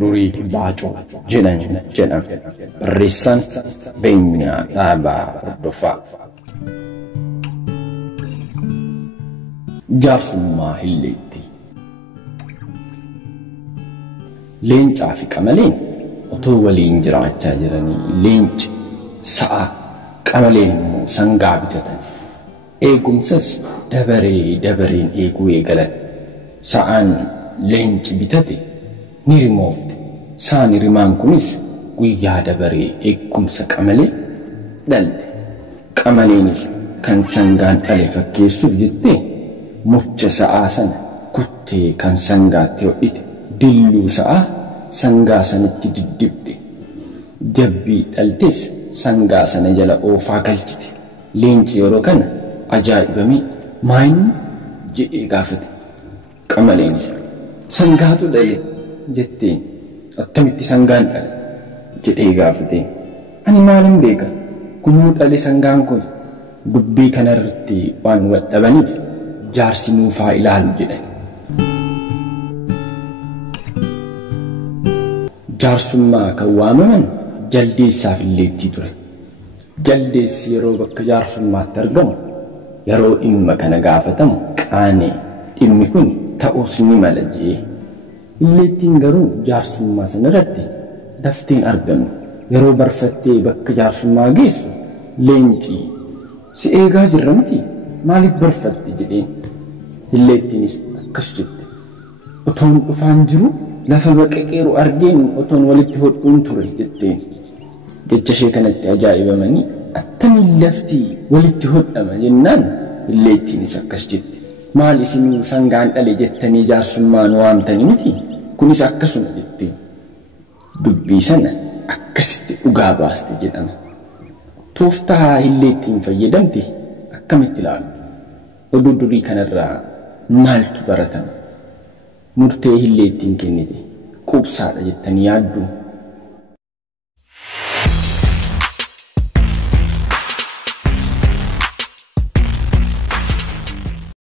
durdurii baacoo jedhan barreessaan Beenyaa Dhaabaa Hordofaa. Jaarsummaa Hilleetti. Leencaa fi qamaleen otoo waliin jiraachaa jiranii leenci sa'a qamaleen immoo sangaa bitatan. Eegumsas dabareen eeguu eegalan. Sa'aan leenci bitate ni rimoofte. Sa'aan rimaan kunis guyyaa dabaree eegumsa qamalee dhalte. Qamaleenis kan sangaan dhale fakkeessuuf jettee mucha sa'aa sana kuttee kan sangaatti hodhite. Dilluu sa'aa sangaa sanatti diddibde. Jabbii dhaltes sangaa sana jala oofaa galchite. Leenci yeroo kana ajaa'ibamee maayini jedhee gaafate. Qamaleenis sangaatu dhale jetteen. Attamitti sangaan dhale jedhee gaafate. Ani maalin beeka kunuu dhale sangaan kun. Dubbii kanarratti waan wadhabaniif jaarsi nuufaa ilaalu jedhan. Jaarsummaa kan waamaman jaldeessaaf Hilleettii ture. Jaldeessi yeroo bakka jaarsummaatti argamu yeroo dhimma kana gaafatamu qaanee dhimmi kun ta'uus ni mala jedhee. Hilleettiin garuu jaarsummaa sanarratti dafteen argamu. Yeroo barfattee bakka jaarsummaa geessu leenci si eegaa jirra miti maaliif barfatte jedheen. Hilleettiinis akkas jette. Otoon dhufaan jiru lafa baqaqeeru argeen otoon walitti hodhuun ture jetteen. Jecha ishee kanatti ajaa'ibamanii attamiin lafti walitti hodhama jennaan Hilleettiinis akkas jette. Maal isin sangaan dhale jettanii jaarsummaan waamtanii miti kunis akkasuma jetteen. Dubbii sana akkasitti dhugaa baaste jedhama. Tooftaa Hilleettiin fayyadamte akkamitti ilaalu? Oduu durii kanarraa maaltu baratama? Murtee Hilleettiin kennite quubsaadha jettanii yaaddu?